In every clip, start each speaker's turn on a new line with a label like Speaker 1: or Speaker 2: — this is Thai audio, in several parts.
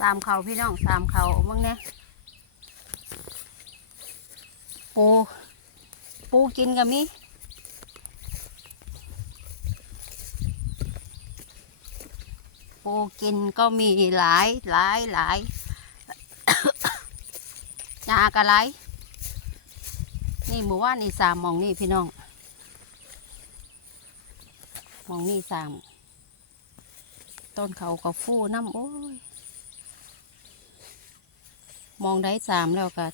Speaker 1: สามเขาพี่น้องสามเขาเมื่งเนี้ยปูปูกินกับมีปูกินก็มีหลายหลายหลายยากระไรนี่หมู่ว่านนี่สามมองนี่พี่น้องมองนี่สามต้นเขาก็ฟูน้ำโอ้ย มองได้สามแล้วก็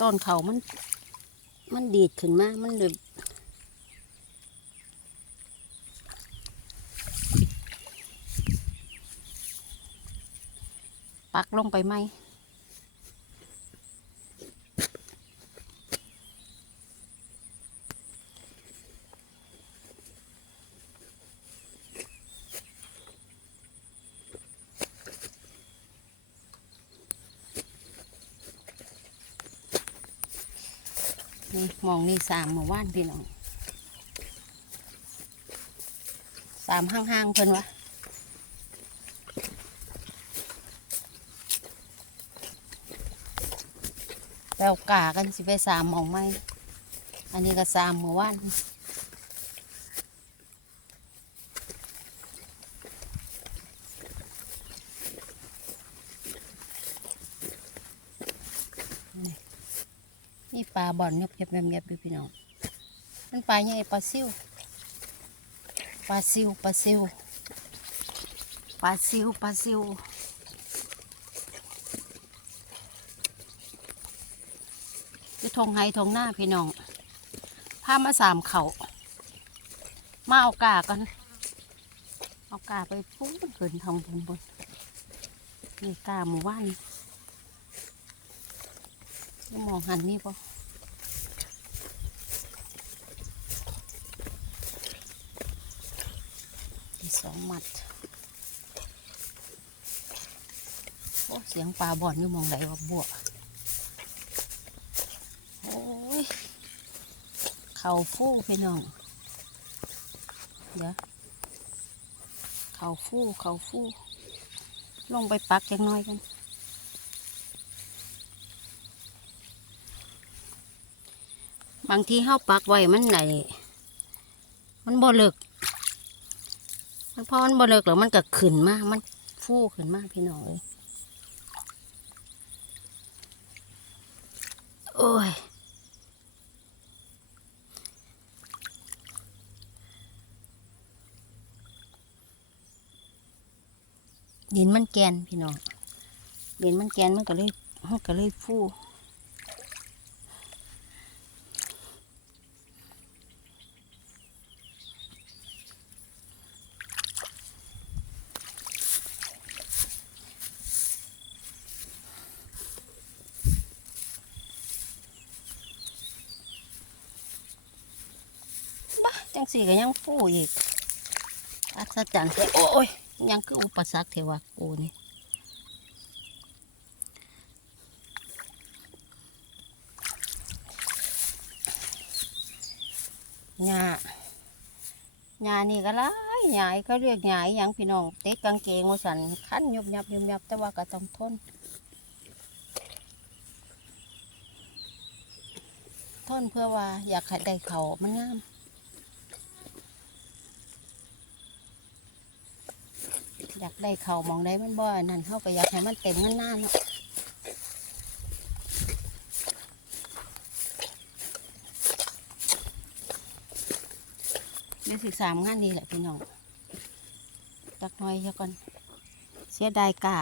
Speaker 1: ต้นเขามัน มันดีดขึ้นมา มันเลยปักลงไปไหม มองนี่สามหมู่บ้านพี่น้องสามห้างๆเพิ่นวะแล้วกากันสิไปสามมองไหมอันนี้ก็สามหมู่บ้าน นี่ปลาบ่อนเงียบเงียบเงียบอยู่พี่น้องมันปลาใหญ่ปลาซิวปลาซิวปลาซิวปลาซิวปลาซิวคือทงไฮทงหน้าพี่น้องพามาสามเขามาเอากากันเอากาไปปุ้งเกินทองบนบนนี่กาหมู่บ้าน มองหันนี่ปะสองหมัด โอ้ เสียงปลาบ่อนอยู่มองไหนวะบวโอ้ย เข่าฟูพี่น้อง เดี๋ยว เข่าฟู เข่าฟู ลงไปปักจังน้อยกัน บางทีเฮาปักไว้มันไหนมันบ่เลิกมันพอมันบ่เลิกแล้วมันก็ขึ้นมากมันฟูขึ้นมากพี่น้องเอ้ยโอ้ยดินมันแกนพี่น้องดินมันแกนมันก็เลยมันก็เลยฟู จังสี่ก็ยังฟูอีกอัศจรรย์แต่โอ้ยยังคืออุปสรรคเทวากูนี่หญ้าหญ้านี่ก็หลายหญ้าก็เรียกหญ้าอย่างพี่น้องติดกางเกงว่าสันคันยุบยับยุบยับแต่ว่าก็ต้องทนทนเพื่อว่าอยากให้ได้เขามันงาม อยากได้เขามองได้มันบ่อนั่นเขาก็อยากให้มันเต็มมันนานๆเนาะเดือสิสามงานดีแหละพี่น้องจักน้อยเยอะกันเสียดายกะ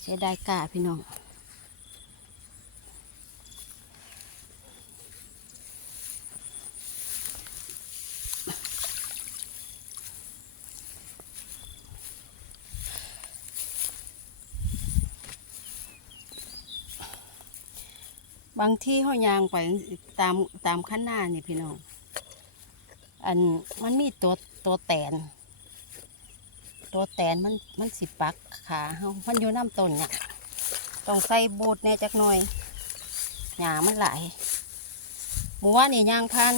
Speaker 1: เสียดายกะพี่น้อง บางที่เขายางไปตามตามขั้นหน้านี่พี่น้อง อันมันมีตัวตัวแตน ตัวแตนมันมันสิปักขาเฮามันอยู่น้ำต้นเนี่ยต้องใส่บูดแน่จักหน่อยหญ้ามันหลายหมู่ว่านี่ยางพัน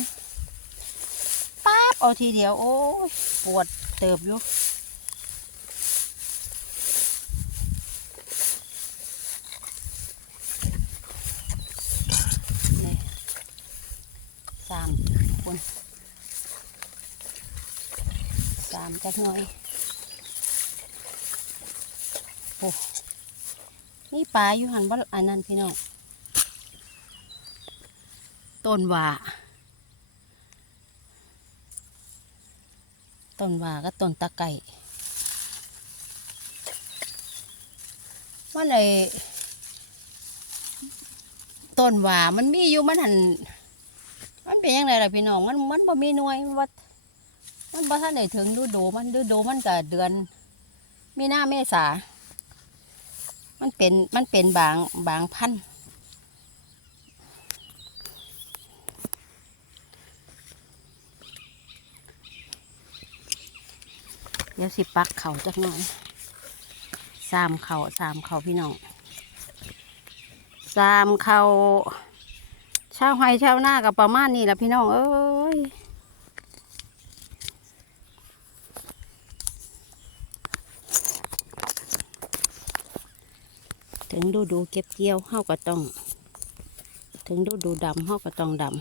Speaker 1: ป๊าบเอาทีเดียว โอ้ยปวดเติบอยู่ จักหน่อยโอ้นี่ปลาอยู่หันบ่อันนั้นพี่น้องต้นว่าต้นว่าก็ต้นตะไก่ว่าเลยต้นว่ามันมีอยู่มันหันมันเป็นยังไงล่ะพี่น้องมันมันบ่มีหน่วยมันว่า มันบ่ทันได้ถึงฤดูมันฤดูมันก็เดือนมีหน้าเมษา มันเป็นมันเป็นบางบางพันเดี๋ยวสิปักเขาจักหน่อยสามเขาสามเขาพี่น้องสามเขาชาวไฮชาวหน้ากับประมาณนี้แหละพี่น้องเอ้ย ถึงดูดูเก็บเกี่ยวเฮาก็ต้อง ถึงดูดูดำเฮาก็ต้องดำ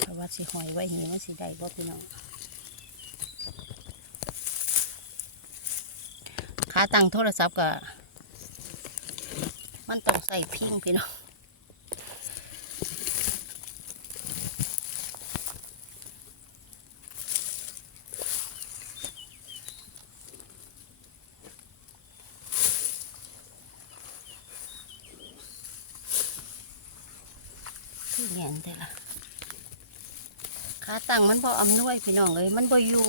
Speaker 1: เพราว่าสิหอยไว้หีมันสิได้บ่พี่น้องขาตั้งโทรศัพท์ก็มันต้องใส่พิงพี่น้อง เงียนแต่ละขาตั้งมันบ่อำนวยพี่น้องเลยมันบ่อยู่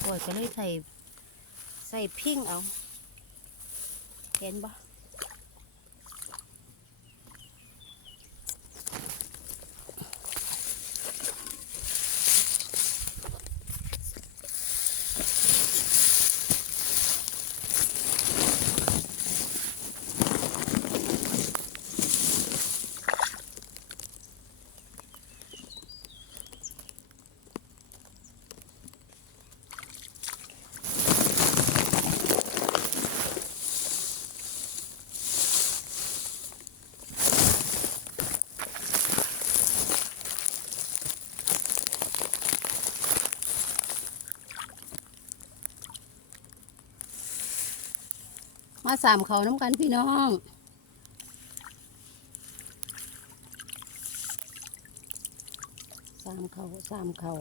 Speaker 1: โอ้ยก็เลยใส่ใส่พิ้งเอา เห็นบ่ มาสามเขาน้ำกันพี่น้องสามเขาสามเขา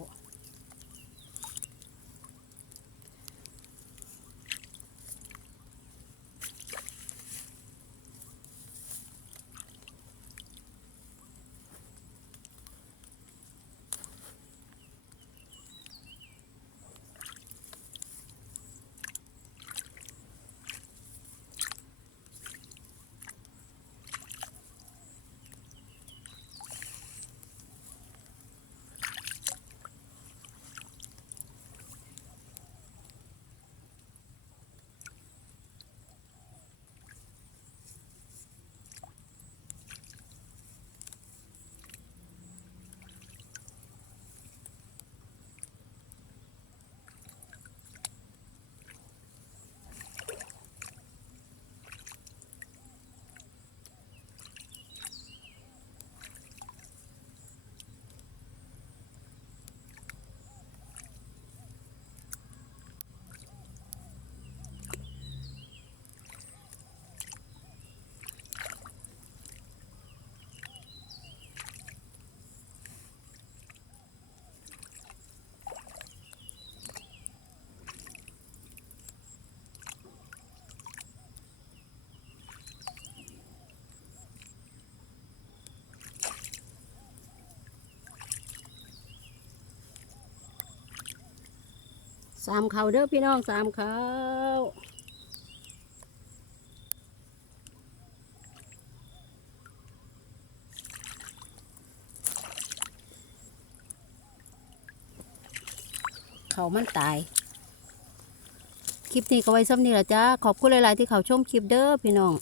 Speaker 1: ามเขาเด้อพี่น้องสามเขาเขามันตาย คลิปนี้ก็ไว้ซ้ำนี่แหละจ้า ขอบคุณหลาย ๆ ที่เขาชมคลิปเด้อพี่น้อง